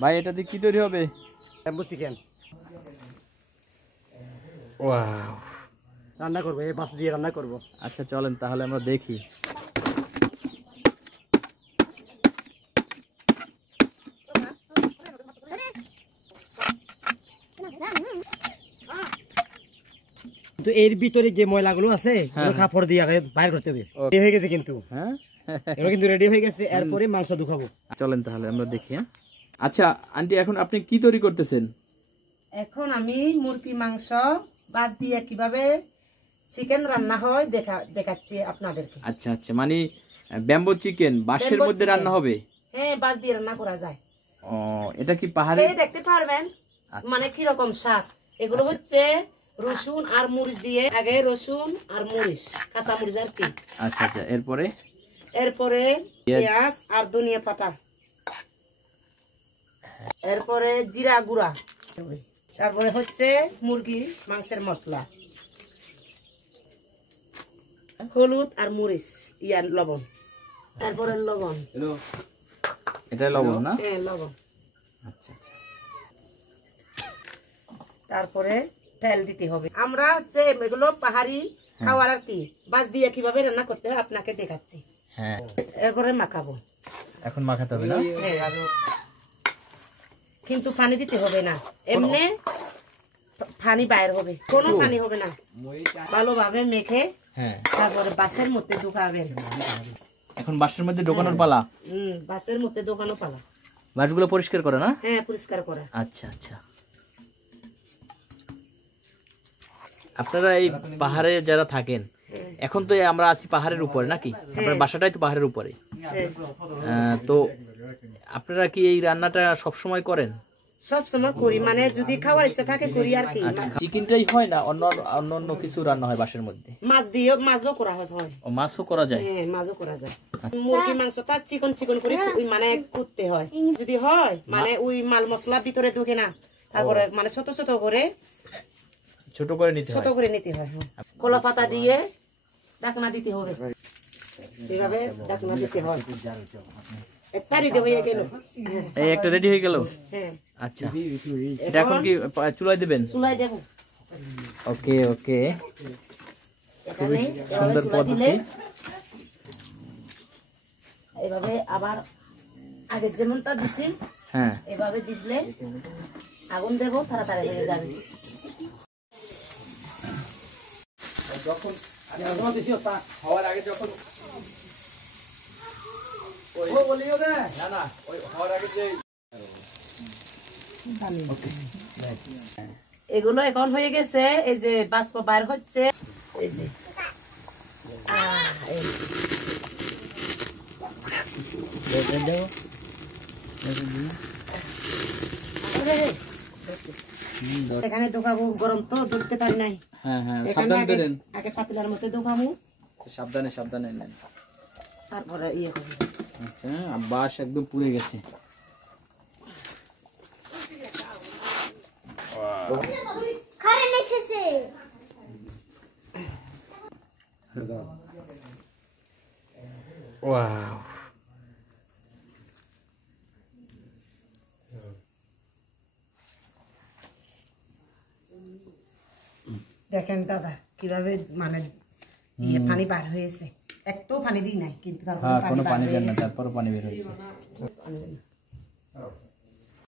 ভাই এটা দিয়ে কি তৈরি হবে? Bamboo chicken. ওয়াও, রান্না করবো, এই মাছ দিয়ে রান্না করবো। আচ্ছা চলেন তাহলে আমরা দেখি। কিন্তু এর ভিতরে যে ময়লাগুলো আছে কাপড় দিয়ে আগে বাইর করতে হবে। রেডি হয়ে গেছে কিন্তু, হ্যাঁ এটা কিন্তু রেডি হয়ে গেছে। এরপরে মাংস দুখাবো। চলেন তাহলে আমরা দেখি। হ্যাঁ আচ্ছা আন্টি, এখন আপনি কি তৈরি করতেছেন? এখন আমি মুরগি মাংস বাস দিয়ে কিভাবে চিকেন রান্না হয় দেখাচ্ছি আপনাদেরকে। আচ্ছা আচ্ছা, মানে ব্যাম্বো চিকেন বাঁশের মধ্যে রান্না হবে? হ্যাঁ, বাস দিয়ে রান্না করা যায়। ও, এটা কি পাহাড়ে দেখতে পারবেন মানে কি রকম স্বাদ। এগুলো হচ্ছে রসুন আর মরিচ দিয়ে, আগে রসুন আর মরিচ, কাঁচা মরিচ আর কি। আচ্ছা আচ্ছা, এরপরে পেঁয়াজ আর ধনিয়া পাতা, এরপরে জিরা গুঁড়া, তারপরে হচ্ছে মুরগি মাংসের মশলা, হলুদ আর মরিচ, লবণ, তারপরে লবণ। এটা লবণ না? হ্যাঁ, লবণ। আচ্ছা আচ্ছা, তারপরে তেল দিতে হবে। আমরা হচ্ছে এগুলো পাহাড়ি খাওয়ার আর কি, বাস দিয়ে কিভাবে রান্না করতে হয় আপনাকে দেখাচ্ছি। হ্যাঁ, এরপরে মাখাবো। এখন মাখাতে হবে না? কিন্তু পানি দিতে হবে না, এমনি পানি বাইর হবে, কোনো পানি হবে না। ভালোভাবে মেখে তারপরে বাসের মধ্যে ঢুকাবেন। এখন বাসের মধ্যে ঢোকানোর পালা? বাসের মধ্যে ঢোকানো পালা। মাছগুলো পরিষ্কার করে না? হ্যাঁ, পরিষ্কার করা। আচ্ছা আচ্ছা, আপনারা এই পাহাড়ে যারা থাকেন, এখন তো আমরা আছি পাহাড়ের উপরে নাকি? আপনার বাসাটাই তো পাহাড়ের উপরে। তো আপনারা কি এই রান্নাটা সব সময় করেন? সব সময় করি, মানে যদি খাওয়ার ইচ্ছা থাকে করি আর কি। চিকেনটাই হয় না অন্য অন্য কিছু রান্না হয় বাসের মধ্যে? মাছ দিয়ে মাছও করা হয়। ও, মাছও করা যায়? হ্যাঁ, মাছও করা যায়। মুরগি মাংসটা চিকন চিকন করে মানে করতে হয়। যদি হয় মানে ওই মাল মশলা ভিতরে ঢোকে না, তারপরে মানে ছোট ছোট করে নিতে হয়। কলা পাতা দিয়ে ঢাকনা দিতে হবে, এভাবে ঢাকনা দিতে হয়। এই একটা রেডি হয়ে গেল। হ্যাঁ, আচ্ছা, এটা এখন কি চুলায় দিবেন? চুলায় দেব। ওকে ওকে, খুবই সুন্দর পদ্ধতি। এভাবে আবার আগে যেমনটা দিছি, হ্যাঁ, এভাবে দিলে আগুন দেব, তাড়াতাড়ি হয়ে যাবে। যখন হওয়ার আগে যখন এগুলো এখন হয়ে গেছে, এই যে বাষ্প বাইর হচ্ছে, এই যে এখানে ঢোকাবো। গরম তো ধরতে পারি নাই। হ্যাঁ হ্যাঁ, সাবধানে ধরেন। আগে পাতিলার মধ্যে ঢোকাবো, সাবধানে সাবধানে নেন। তারপরে ইয়ে করবো। আচ্ছা, বাস একদম পুড়ে গেছে। ওয়াও, দেখেন দাদা কিভাবে মানে পানি বার হয়েছে। একটু পানি দিই নাই, কিন্তু তারপরে কোনো পানি দেন না, তারপরও পানি বের হয়েছে।